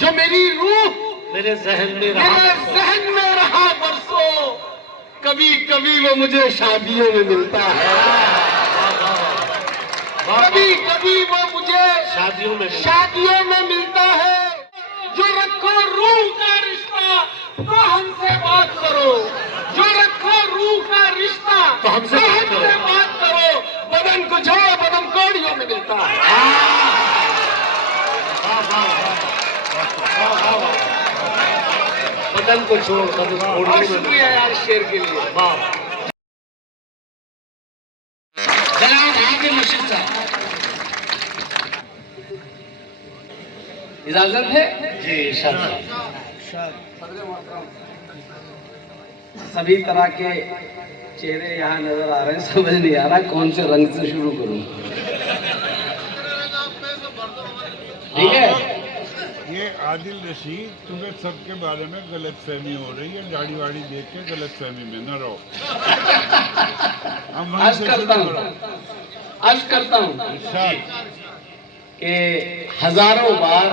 जो मेरी रूह मेरे जहन में रहा बरसों, कभी कभी वो मुझे शादियों में मिलता है, कभी कभी वो मुझे शादियों में मिलता है। जो रखो रूह का रिश्ता तो हमसे बात करो, जो रखो रूह का रिश्ता तो हमसे बात करो। बदन को छोड़ो, बदन कौड़ियों में मिलता है। बदन को छोड़ बदन बहुत शुक्रिया यार शेर के लिए। जनाब हाफिज मुर्शिद साहब, इजाजत है जी इंशाअल्लाह। सभी तरह के चेहरे यहाँ नजर आ रहे हैं, समझ नहीं आ रहा कौन से रंग से शुरू करूं। ठीक है, ये आदिल रशीद, तुम्हें सबके बारे में गलत फहमी हो रही है। दाढ़ी वाड़ी देख के गलत फहमी में न रहो। अर्ज करता हूँ कि हजारों बार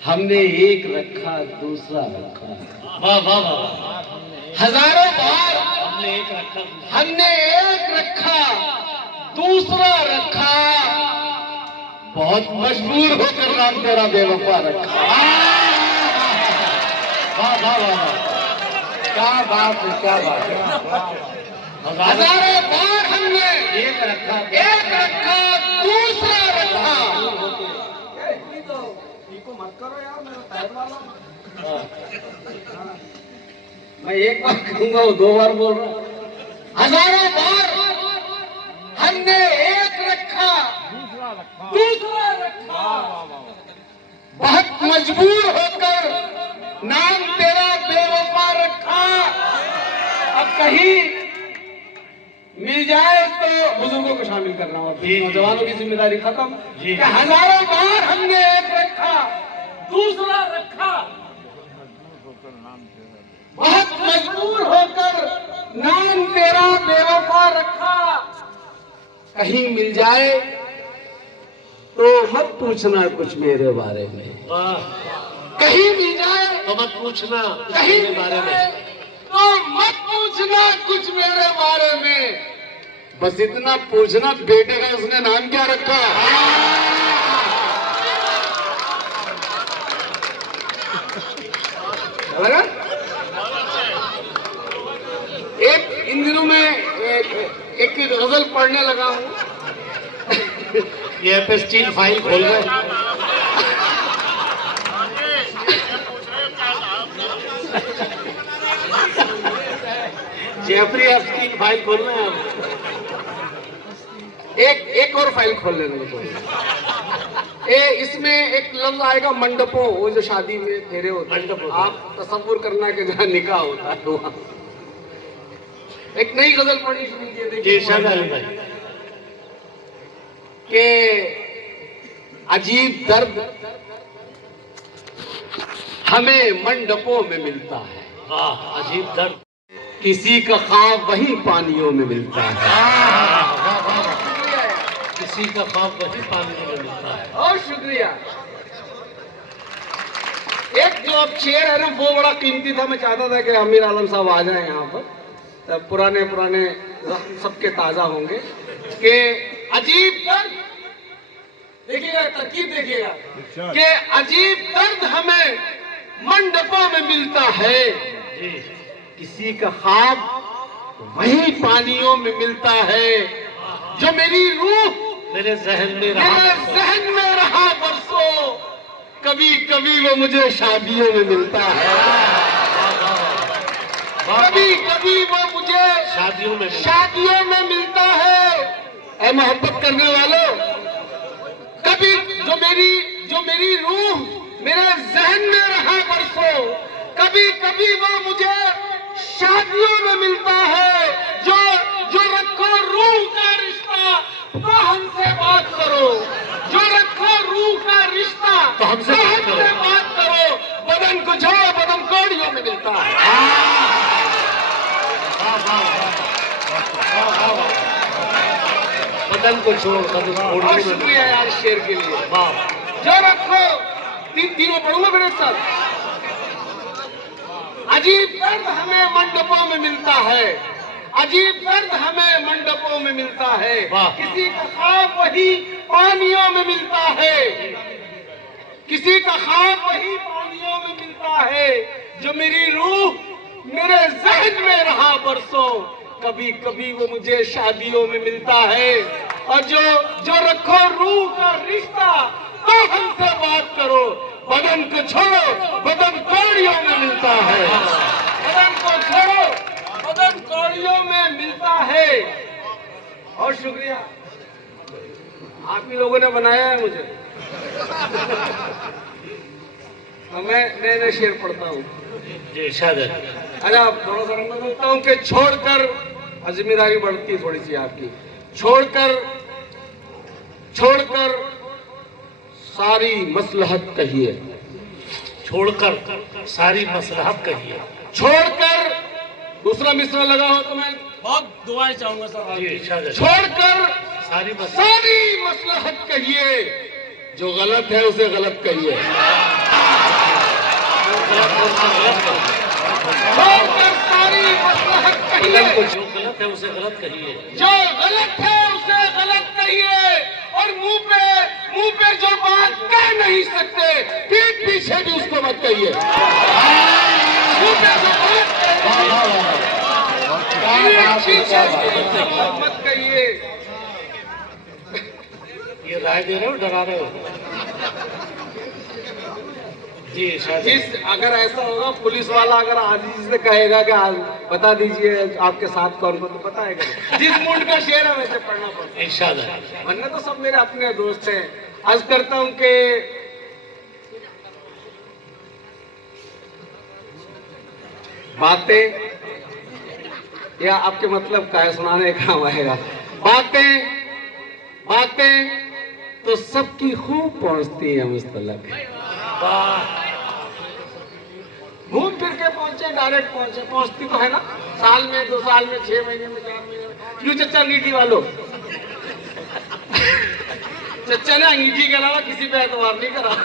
हमने एक रखा दूसरा रखा, वाह वाह वाह, हजारों बार हमने एक रखा दूसरा रखा, बहुत मजबूर होकर नाम तेरा बेवफा रखा। वाह वाह वाह, क्या बात है, क्या बात है। हजारों बार हमने एक रखा दूसरा रखा। मैं एक बार कहूंगा, वो 2 बार बोल रहा हूं। हजारों बार हमने एक रखा दूसरा रखा, बहुत मजबूर होकर नाम तेरा बेवफा रखा। अब कहीं मिल जाए तो बुजुर्गों को शामिल करना और नौजवानों की जिम्मेदारी खत्म। कि हजारों बार हमने एक रखा दूसरा रखा, बहुत मजबूर होकर नाम तेरा बेवफा रखा। कहीं मिल जाए तो मत पूछना कुछ मेरे बारे में, कहीं मिल जाए तो मत पूछना कहीं मेरे बारे में, तो मत पूछना कुछ मेरे बारे में। बस इतना पूछना, बेटे का उसने नाम क्या रखा। लगा? एक इन दिनों में एक गजल पढ़ने लगा हूँ। ये एपस्टीन फाइल खोल गए। जेफरी एपस्टीन फाइल खोल रहे हैं आप। एक और फाइल खोल लेने को। इसमें एक लफ्ज आएगा मंडपों, वो जो शादी में फेरे होते हैं। आप तसव्वुर करना कि जहाँ निकाह होता है वहाँ। एक नई गजल पढ़ी शुरू की, देखिए कि अजीब दर्द हमें मंडपों में मिलता है। अजीब दर्द किसी का ख्वाब वही पानियों में मिलता है। किसी का ख्वाब वही पानियों में मिलता है। और शुक्रिया। एक जो अब शेर है ना, वो बड़ा कीमती था। मैं चाहता था कि आमिर आलम साहब आ जाए यहाँ पर, तब पुराने सबके ताजा होंगे। कि अजीब दर्द, देखिएगा तरकीब देखिएगा, कि अजीब दर्द हमें मंडपों में मिलता है। किसी का ख्वाब वही पानियों में मिलता है। जो मेरी रूह मेरे जहन में रहा बरसों, कभी कभी वो मुझे शादियों में मिलता है, कभी कभी वो मुझे शादियों में मिलता है। ऐ मोहब्बत करने वालों, कभी जो मेरी रूह मेरे जहन में रहा बरसों, कभी कभी वो मुझे शादियों में मिलता है। जो रखो रूह का रिश्ता तो हमसे बात करो, जो रखो रूह का रिश्ता तो हमसे बात करो। बदन को छोड़ो, बदन कौड़ियों में मिलता है। बदन को छोड़ बदन बहुत शुक्रिया यार शेर के लिए। वाह। जो रखो तीनों पढ़ूंगा मेरे साथ। अजीब दर्द हमें मंडपों में मिलता है, अजीब दर्द हमें मंडपों में मिलता है, किसी का ख्वाब वही पानियों में मिलता है, किसी का ख्वाब वही पानियों में मिलता है, जो मेरी रूह मेरे जहन में रहा बरसों, कभी कभी वो मुझे शादियों में मिलता है। और जो रखो रूह का रिश्ता तो हमसे बात करो, बदन को छोड़ो बदन कौड़ियों में मिलता है, बदन को छोड़ो बदन कौड़ियों में मिलता है। और शुक्रिया, आप ही लोगों ने बनाया है मुझे। तो मैं नए नए शेर पढ़ता हूँ। अच्छा, थोड़ा सा मैं बोलता हूँ कि छोड़कर, जिम्मेदारी बढ़ती है थोड़ी सी आपकी, छोड़कर सारी मसलहत कहिए, छोड़कर सारी मसलहत कहिए, छोड़कर, दूसरा मिसरा लगा हो तो मैं बहुत दुआएं चाहूंगा सर। छोड़कर सारी मसलहत कहिए, जो गलत है उसे गलत कहिए, छोड़कर सारी मसलहत कहिए, जो गलत है उसे गलत कहिए, जो गलत है उसे गलत कहिए, और मुंह पे जो बात कह नहीं सकते पीठ पीछे भी उसको मत कहिए, मुंह पे जो बात मत कहिए। ये राय दे रहे हो, डरा रहे हो? जी जिस अगर ऐसा होगा, पुलिस वाला अगर आजीज से कहेगा कि आज बता दीजिए आपके साथ कौन कौन, तो बताएगा। जिस मूड का शेर है वैसे पढ़ना पड़ता है, वरना तो सब मेरे अपने दोस्त हैं। अर्ज करता हूं कि बातें या आपके मतलब का है, सुनाने का आएगा। बातें तो सबकी खूब पहुंचती है मुझ तलक, घूम फिर के पहुंचे, डायरेक्ट पहुंचती तो है ना, साल में 2 साल में 6 महीने में 4 महीने में। क्यों चच्चा अंगीठी वालों, चच्चा ने अंगीठी के अलावा किसी पे एतबार नहीं करा।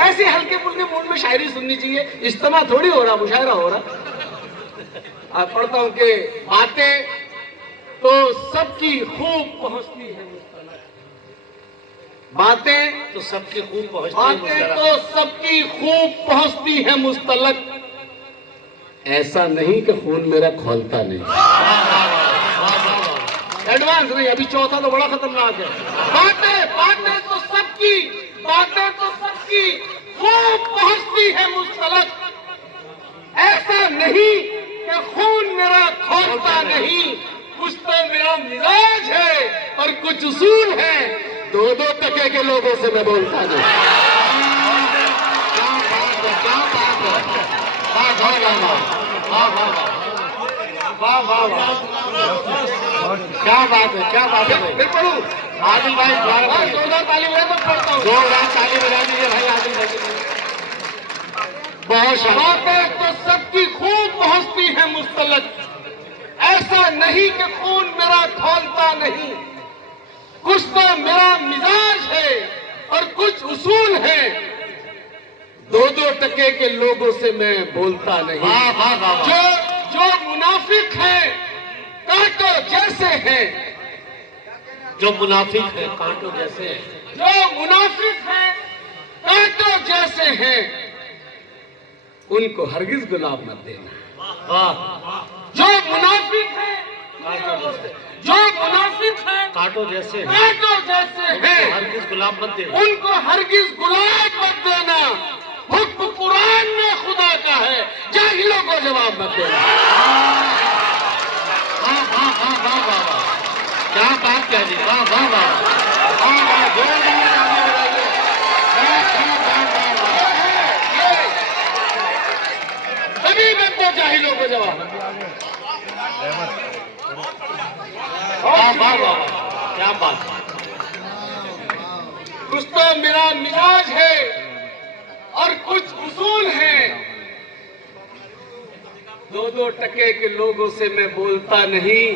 ऐसे हल्के फुल्के मूड में शायरी सुननी चाहिए, इज्तिमा थोड़ी हो रहा, मुशायरा हो रहा। आप पढ़ता हूं कि बातें तो सबकी खूब पहुंचती है, बातें तो सबकी खूब पहुंचती है मुस्तलक, ऐसा नहीं कि खून मेरा खोलता नहीं। एडवांस नहीं, अभी चौथा तो बड़ा खतरनाक है। बातें तो सबकी खूब पहुंचती है मुस्तलक, ऐसा नहीं कि खून मेरा खोलता नहीं, कुछ तो मेरा मिजाज है और कुछ उसूल है, 2-2 टके के लोगों से मैं बोलता नहीं। क्या बात है। फिर पढ़ूं, आदिल भाई जोरदार ताली बजा, तो पढ़ता हूँ, जोरदार ताली बजा दीजिए भाई आदिल भाई। बहुत बातें तो सबकी खूब पहुंचती है मुस्तलक, ऐसा नहीं कि खून मेरा खोलता नहीं, कुछ तो मेरा मिजाज है और कुछ उसूल है, 2-2 टके के लोगों से मैं बोलता नहीं। जो मुनाफिक है कांटों जैसे हैं, जो मुनाफिक है कांटों जैसे हैं, जो मुनाफिक है कांटों जैसे हैं, उनको हरगिज गुलाब मत देना। जो मुनाफिक है कांटों जैसे हैं, हरगिज गुलाब मत देना, उनको हरगिज गुलाब मत देना। हुक्म कुरान में खुदा का है, जाहिलों को जवाब मत देना। क्या बात कह दी, वाह वाह वाह, तभी मैं तो जाहिलों को जवाब। क्या बात, कुछ तो मेरा मिजाज है और कुछ उसूल है, 2-2 टके के लोगों से मैं बोलता नहीं।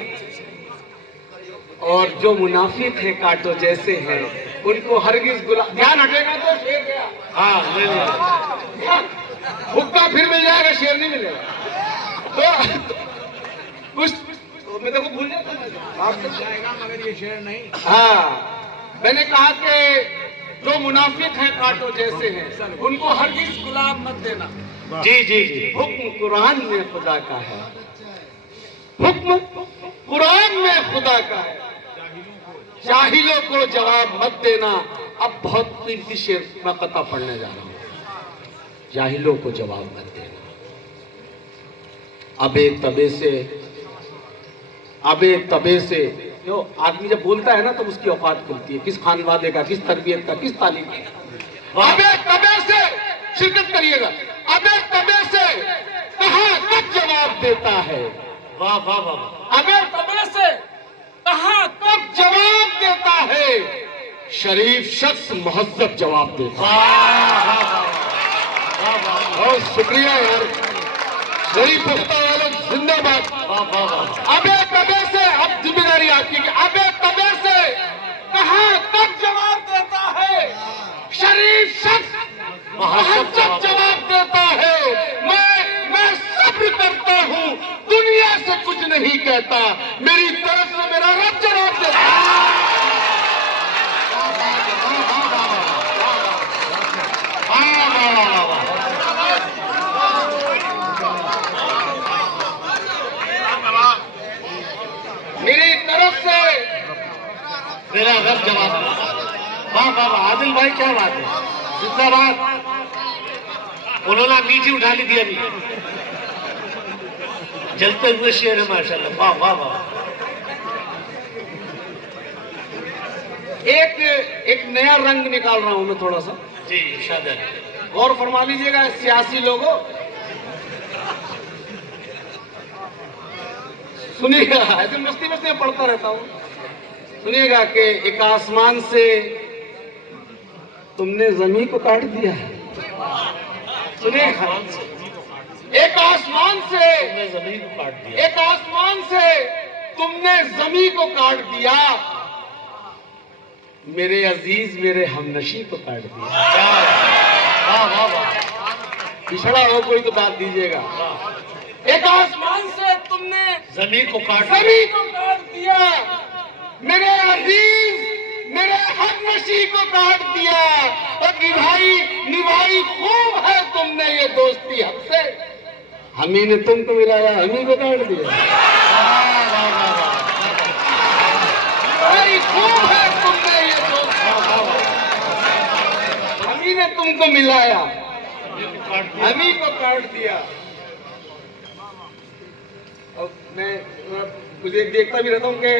और जो मुनाफिक है कांटों जैसे हैं, उनको हरगिज गुलाब, ध्यान हटेगा तो शेर गया। हाँ ले लिया। हुक्का फिर मिल जाएगा, शेर नहीं मिलेगा। तो कुछ तो मैं देखो भूल जाता हूं, आपसे जाएगा मगर ये शेर नहीं। हाँ, मैंने कहा कि जो मुनाफिक है कांटों जैसे हैं, उनको हरगिज गुलाब मत देना। जी जी जी। हुक्म कुरान में खुदा का है, हुक्म कुरान में खुदा का है। जाहिलों को जवाब मत देना। अब बहुत कीमती शेर मैं कथा पढ़ने जा रहा हूं। जाहिलों को जवाब मत देना। अबे तबे से जो आदमी जब बोलता है ना, तब उसकी औकात खुलती है, किस खानवादे का, किस तरबियत का, किस तालीम का। अबे तबे से शिरकत करिएगा। अबे तबे से कहां कब जवाब देता है। वाह वाह वाह। अबे तबे से कहां कब जवाब देता है। शरीफ शख्स मुहज्जब जवाब देता है। बहुत शुक्रिया यार, शरीफ पुख्ता वालों जिंदाबाद। अबे तबे से, अब जिम्मेदारी आपकी कि अबे तबे से कहां कब जवाब देता है। शरीफ शख्स मुहज्जब जवाब देता है। मैं सब्र करता हूं, दुनिया से कुछ नहीं कहता, मेरी तरफ से मेरा रब जवाब देता है। मेरी तरफ से मेरा रब जवाब देता। वाह वाह वाह। आदिल भाई क्या बात है, जिंदाबाद। उन्होंने मीठी उठा ली थी अभी, जलते हुए शेर है माशाल्लाह। वाह वाह वाह। एक नया रंग निकाल रहा हूं मैं थोड़ा सा। जी शायद गौर फरमा लीजिएगा सियासी लोगों, सुनिएगा, ऐसे मस्ती मस्ती में पढ़ता रहता हूं। सुनिएगा कि एक आसमान से तुमने जमीन को काट दिया है। सुनिएगा, एक आसमान से तुमने जमीन को काट दिया। एक आसमान से तुमने जमीन को काट दिया, मेरे अजीज मेरे हमनशी को काट दिया। वाह वाह वाह। पिछड़ा हो कोई तो बात दीजिएगा। एक आसमान से तुमने जमीन को काट दिया, मेरे अजीज मेरे हमनशी को काट दिया। और निभाई खूब है तुमने ये दोस्ती हमसे, हम ही ने तुमको मिलाया, हम ही को काट दिया। निभाई खूब है तुमने ये दोस्ती, हम ही ने तुमको मिलाया, हम ही को काट दिया। और मैं कुछ देखता भी रहता हूँ कि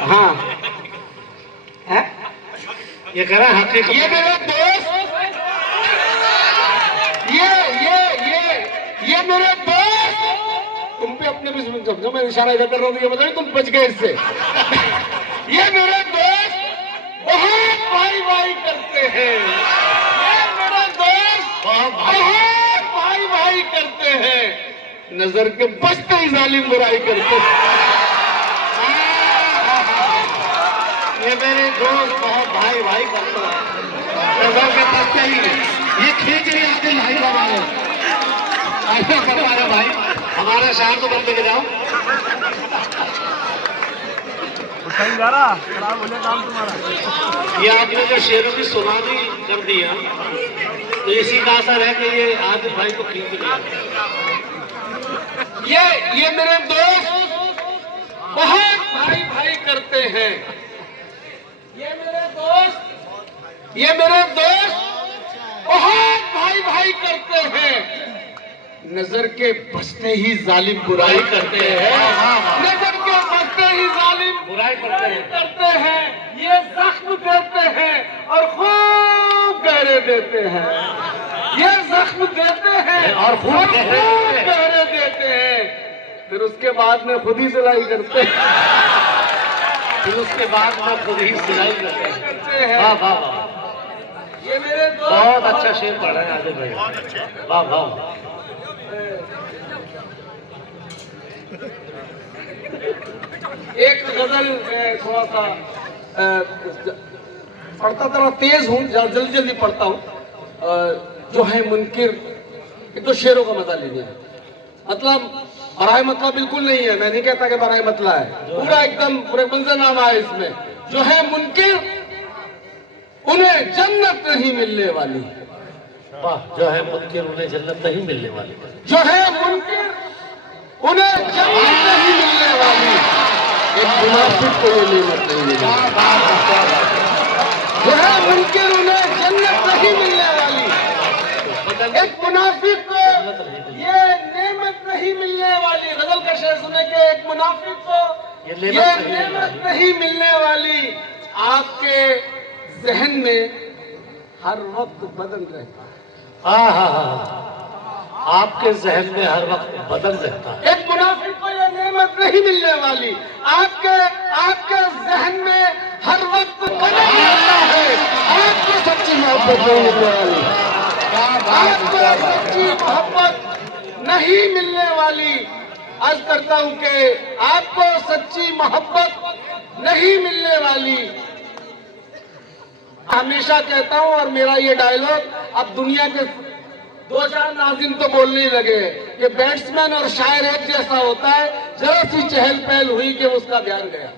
हाँ है? ये कह रहा है ये मेरे दोस्त, ये मेरे दोस्त, तुम पे अपने भी जो मैं इशारा इधर कर रहा हूँ, ये मतलब तुम बच गए इससे। ये मेरे दोस्त बहुत भाई भाई करते हैं, ये मेरे दोस्त बहुत भाई भाई करते हैं, नजर के बचते ही जालिम बुराई करते हैं। ये मेरे दोस्त बहुत भाई भाई करते हैं, नजर के बचते ही। ये खींच रही आते भाई हमारे, ऐसा करवा रहे भाई। हमारा शहर तो बंद लेके जाओ। सही जा रहा, खराब हो जाए काम तुम्हारा। ये आपने जो शेरों की सुनामी कर दिया, तो इसी का असर है कि ये आदिल भाई को खींच लिया। ये मेरे दोस्त बहुत भाई भाई करते हैं, ये मेरे दोस्त बहुत भाई भाई करते हैं, नजर के बचते ही जालिम बुराई करते हैं, नजर के बचते ही जालिम बुराई करते हैं, ये जख्म देते हैं और खूब गहरे देते हैं, ये जख्म देते हैं और खूब गहरे देते हैं, फिर उसके बाद में खुद ही सिलाई करते हैं, फिर उसके बाद में खुद ही सिलाई करते हैं। वाह वाह वाह। ये मेरे दोस्त बहुत अच्छा शेर पढ़ रहे हैं आदिल भाई। वाह वाह। एक गजल थोड़ा सा पढ़ता थोड़ा तेज हूँ, जल्दी जल्दी पढ़ता हूँ। जो है मुनकिर, एक तो शेरों का मजा लीजिए। मतलब बराए मतला बिल्कुल नहीं है, मैं नहीं कहता कि बराए मतला है, पूरा एकदम पूरे मंजरनामा है इसमें। जो है मुनकिर उन्हें जन्नत नहीं मिलने वाली। वाह, जो है मुनकिर उन्हें जन्नत नहीं मिलने वाली। जो है मुनकिर उन्हें जन्नत नहीं मिलने वाली। एक मुनाफिक को ये नेमत नहीं मिलेगी। जो है मुनकिर उन्हें जन्नत नहीं मिलने वाली। एक मुनाफिक को ये नेमत नहीं मिलने वाली। गजल का शेर सुने के एक मुनाफिक को ये नेमत नहीं मिलने वाली। आपके जहन में हर वक्त बदल रहता है। हाँ हाँ हाँ, आपके जहन में हर वक्त बदल रहता है। एक मुनाफिक को ये नेमत नहीं मिलने वाली। आपके आपके जहन में हर वक्त बदल रहता है। आपको सच्ची मोहब्बत नहीं मिलने वाली। आपको सच्ची मोहब्बत नहीं मिलने वाली। आज करता हूं कि आपको सच्ची मोहब्बत नहीं मिलने वाली। हमेशा कहता हूं, और मेरा ये डायलॉग अब दुनिया के 2-4 नाज़िम तो बोलने ही लगे कि बैट्समैन और शायर एक जैसा होता है। जरा सी चहल पहल हुई कि उसका ध्यान गया।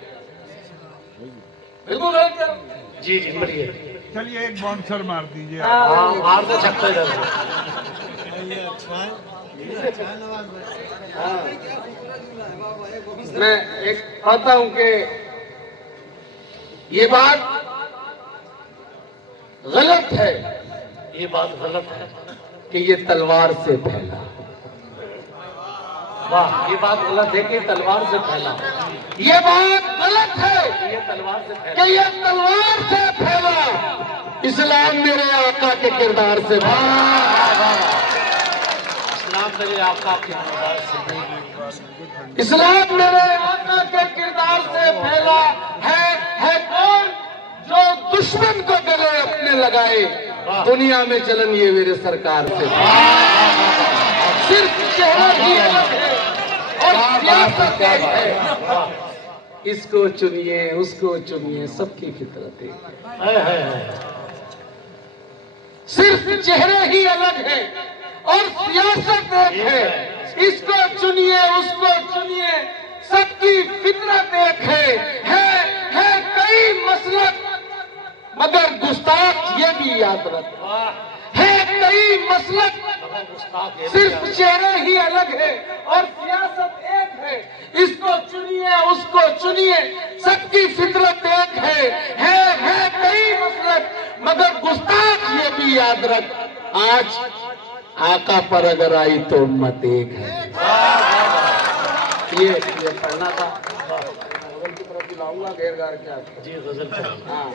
बिल्कुल गलत करो। जी जी, बढ़िया। चलिए एक बाउंसर मार दीजिए। हाँ, मार दो छक्का इधर। मैं एक कहता हूं कि ये बात गलत है, ये बात गलत है कि ये तलवार से फैला। वाह, ये बात गलत है कि तलवार से फैला। ये बात गलत है ये तलवार से फैला। कि ये तलवार से फैला। इस्लाम मेरे आका के किरदार से फैला। इस्लाम मेरे आका के किरदार से। इस्लाम मेरे आका के किरदार से फैला है कौन जो दुश्मन को गले अपने लगाए। दुनिया में चलन ये मेरे सरकार से। सिर्फ चेहरा ही अलग है और सियासत एक है। इसको चुनिए, उसको चुनिए, सबकी फितरत एक है। सिर्फ चेहरे ही अलग है और सियासत एक है। इसको चुनिए, उसको चुनिए, सबकी फितरत एक है कई मसलक मगर गुस्ताख ये भी याद रख। है कई मसलक, सिर्फ चेहरे ही अलग है और सियासत एक है। इसको चुनिए, उसको चुनिए, सबकी फितरत एक है कई मसलक मगर गुस्ताख ये भी याद रख। आज आका पर अगर आई तो उम्मत एक है। ये पढ़ना था। गजल की तरफ लाऊंगा घेर गार के आपको। जी, गजल। हाँ,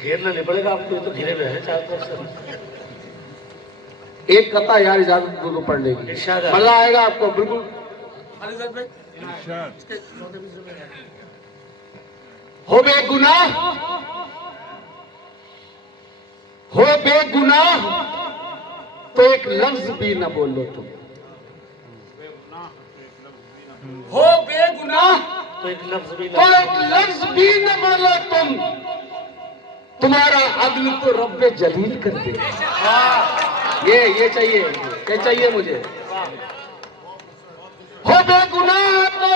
घेरना नहीं पड़ेगा आपको, ये तो घेरे में है चारों तरफ से। एक कथा यार इजाजत दो तो पढ़ने की, इरशाद। मजा आएगा आपको बिल्कुल। इरशाद। हो बेगुनाह, हो बेगुनाह तो एक लफ्ज भी न बोलो तुम। हो बेगुनाह तो एक लफ्ज भी तो एक लफ्ज भी न बोलो तुम। तुम्हारा अदल तो रब्बे जलील कर दे। ये चाहिए मुझे। हो बेगुनाह तो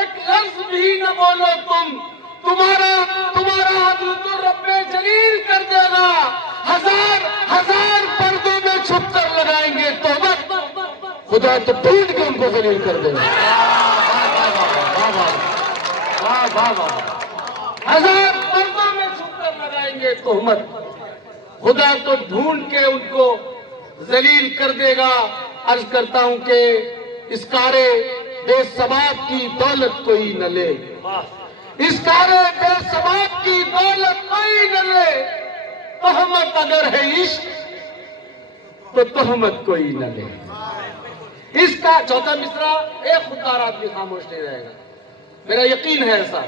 एक लफ्ज भी न बोलो तुम। तुम्हारा अदल तो रब्बे जलील कर देगा। हजार पर्दों में छुप कर लगाएंगे तौबत, खुदा तो ढूंढ के उनको जलील कर देगा। हजार पर्दों में छुप कर लगाएंगे तोहमत, खुदा तो ढूंढ के उनको जलील कर देगा। अर्ज करता हूं कि इस कारे बेसबाब की दौलत कोई न ले। इस कारे बेसबाब की दौलत कोई न ले। तोहमत अगर है इश्क तो तोहमत कोई न ले। इसका चौथा मिसरा एक खुददार आदमी खामोश नहीं रहेगा, मेरा यकीन है ऐसा।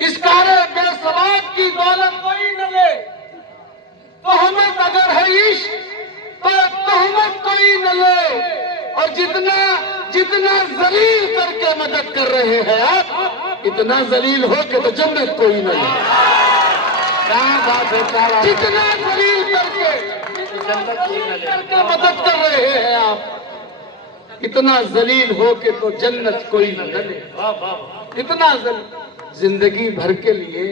इस कारे बेसबाब की दौलत कोई न ले। तोहमत अगर है इश्क तो तोहमत कोई न ले, और जितना जितना जलील करके मदद कर रहे हैं आप, इतना जलील हो के तो जन्नत कोई न ले। क्या बात है, क्या बात है। जितना जलील करके मदद कर रहे हैं आप, इतना जलील हो के तो जन्नत कोई न ले। वाह वाह। इतना जिंदगी भर के लिए,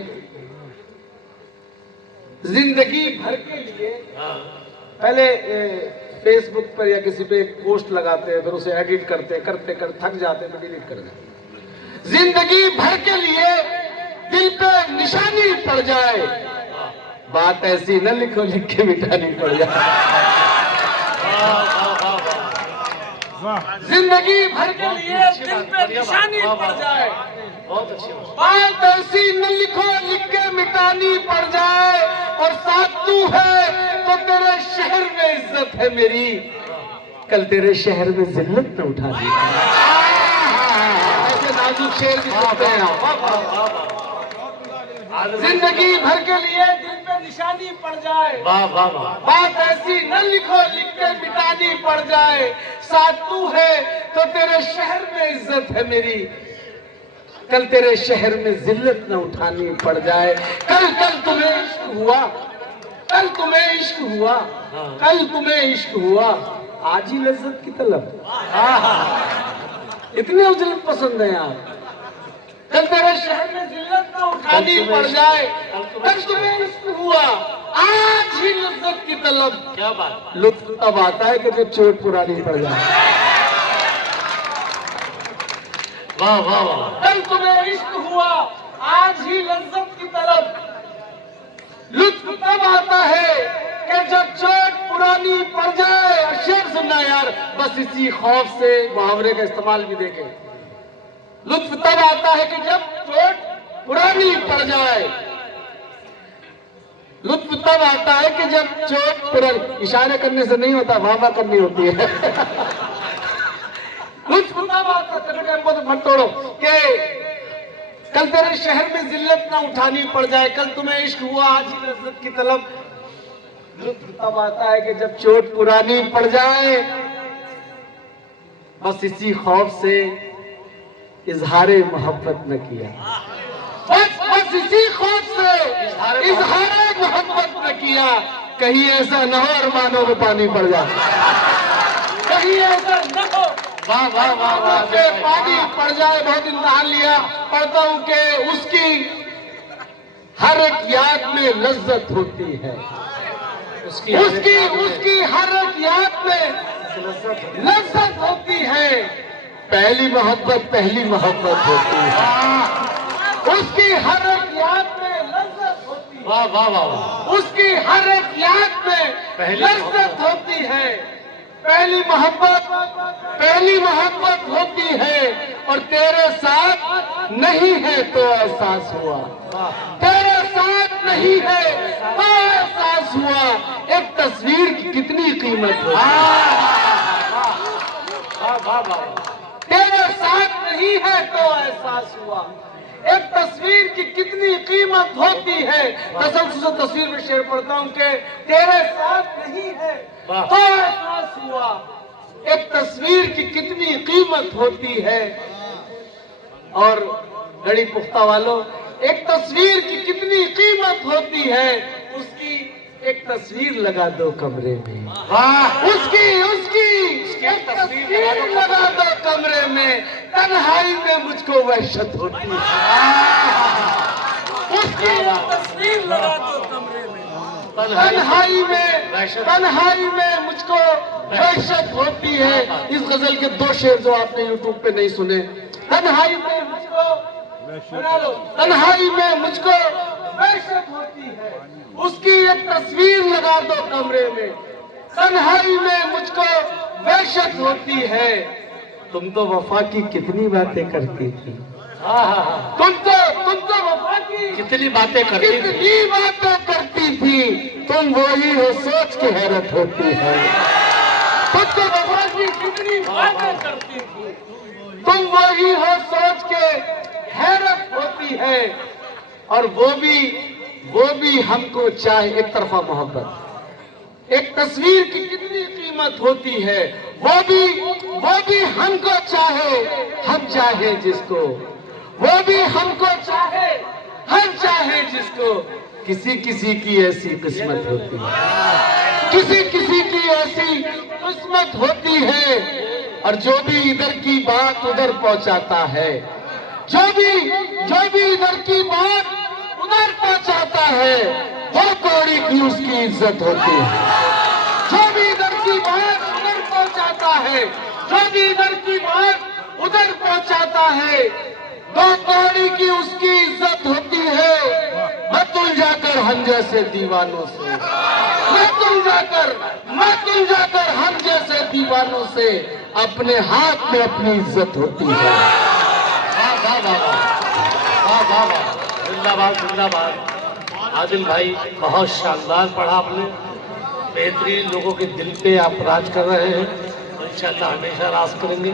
जिंदगी भर के लिए पहले फेसबुक पर या किसी पे एक पोस्ट लगाते हैं, फिर उसे एडिट करते करते कर थक जाते हैं तो डिलीट कर देते। जिंदगी भर के लिए दिल पे निशानी पड़ जाए, बात ऐसी न लिखो लिख के मिटानी पड़ जाए। वाह जिंदगी भर के लिए दिल पे निशानी पड़ जाए, बहुत अच्छी बात ऐसी न लिखो लिख के मिटानी पड़ जाए, और साथ तू है तो तेरे शहर में इज्जत है मेरी, कल तेरे शहर में जिल्लत न उठा दी। ऐसे नाजुक शेर भी सुनते हैं आप। जिंदगी भर के लिए दिल पे निशानी पड़ जाए, वाह वाह वाह। बात ऐसी न लिखो लिख के मिटानी पड़ जाए, साथ तू है तो तेरे शहर में इज्जत है मेरी, कल तेरे शहर में जिल्लत न उठानी पड़ जाए। कल कल तुम्हें इश्क हुआ, कल तुम्हें इश्क हुआ, कल तुम्हें इश्क हुआ, आज ही लज्जत की तलब। इतने उजलत पसंद है आप। कल तेरे शहर में जिल्लत न उठानी पड़ जाए, कल तुम्हें इश्क हुआ, आज ही लज्जत की तलब। क्या बात। लुत्फ तब आता है कि जब चोट पुरानी पड़ जाए। वाह वाह वाह। कल तुम्हें इश्क हुआ, आज ही लज्जत की तलब। लुत्फ तब आता है कि जब चोट पुरानी पड़ जाए। और शेर सुनना यार, बस इसी खौफ से मुहावरे का इस्तेमाल भी देखें। लुत्फ तब आता है कि जब चोट पुरानी पड़ जाए। लुत्फ तब आता है कि जब चोट पुरानी, इशारे करने से नहीं होता, वाह वाह करनी होती है। लुत्फ तब आता है तो मत तोड़ो कि कल तेरे शहर में जिल्लत ना उठानी पड़ जाए, कल तुम्हें इश्क हुआ, आज ही लज्जत की तलब। लुत्फ तब आता है कि जब चोट पुरानी पड़ जाए। बस इसी खौफ से इजहारे मोहब्बत न किया, बस इसी खौफ से इजहारे मोहब्बत न किया। कहीं ऐसा न हो अरमानों में पानी पड़ जाए, कहीं ऐसा न हो वाह वाह वाह वाह। के पानी पड़ जाए। बहुत इम्तिहान लिया, पढ़ता हूं कि उसकी हर एक याद में लज्जत होती है, उसकी हर एक याद में लज्जत होती है। पहली मोहब्बत होती है, उसकी हर एक याद में लज्जत होती है। वाह वाह वाह। उसकी हर एक याद में लज्जत होती है। पहली मोहब्बत होती है, और तेरे साथ नहीं है तो एहसास हुआ, तेरे साथ नहीं है तो एहसास हुआ। एक तस्वीर की कितनी कीमत है, तेरे साथ नहीं है तो एहसास हुआ। एक तस्वीर की कितनी कीमत होती है। तसल्सल तस्वीर में शेर पढ़ता हूं कि तेरे साथ नहीं है तो एहसास हुआ। एक तस्वीर की कितनी कीमत होती है। और घड़ी पुख्ता वालों, एक तस्वीर की कितनी कीमत होती है। उसकी एक तस्वीर लगा दो कमरे में, वाह। उसकी एक तस्वीर लगा दो कमरे में, तन्हाई में मुझको वहशत होती है। उसकी एक तस्वीर लगा दो कमरे में, तन्हाई में मुझको वहशत होती है। इस गजल के दो शेर जो आपने यूट्यूब पे नहीं सुने। तन्हाई में मुझको वहशत होती है, उसकी एक तस्वीर लगा दो कमरे में, तन्हाई में मुझको वहशत होती है। तुम तो वफा की कितनी बातें करती थी, तुम तो वफा की कितनी बातें करती थी। तुम वही हो, सोच के हैरत होती है। तुम तो वफा की कितनी बातें करती थी, तुम वही हो, सोच के हैरत होती है। और वो भी हमको चाहे, एक तरफा मोहब्बत, एक तस्वीर की कितनी कीमत होती है, वो भी हमको चाहे, हम चाहे जिसको, वो भी हमको चाहे, हम चाहे जिसको। किसी किसी की ऐसी किस्मत होती है, किसी किसी की ऐसी किस्मत होती है। और जो भी इधर की बात उधर पहुंचाता है, जो भी इधर की बात उधर पहुंचाता है, वो कौड़ी की उसकी इज्जत होती है। जो भी इधर की बात उधर पहुंचाता है, जो भी इधर की बात उधर पहुंचाता है, दो कौड़ी की उसकी इज्जत होती है। मत उलझाकर हम जैसे दीवानों से, मत उलझाकर हम जैसे दीवानों से अपने हाथ में अपनी इज्जत होती है। वाह वाह वाह वाह वाह वाह, जिंदाबाद जिंदाबाद। आदिल भाई बहुत शानदार पढ़ा आपने, बेहतरीन, लोगों के दिल पे आप राज कर रहे हैं, इंशाल्लाह हमेशा राज करेंगे।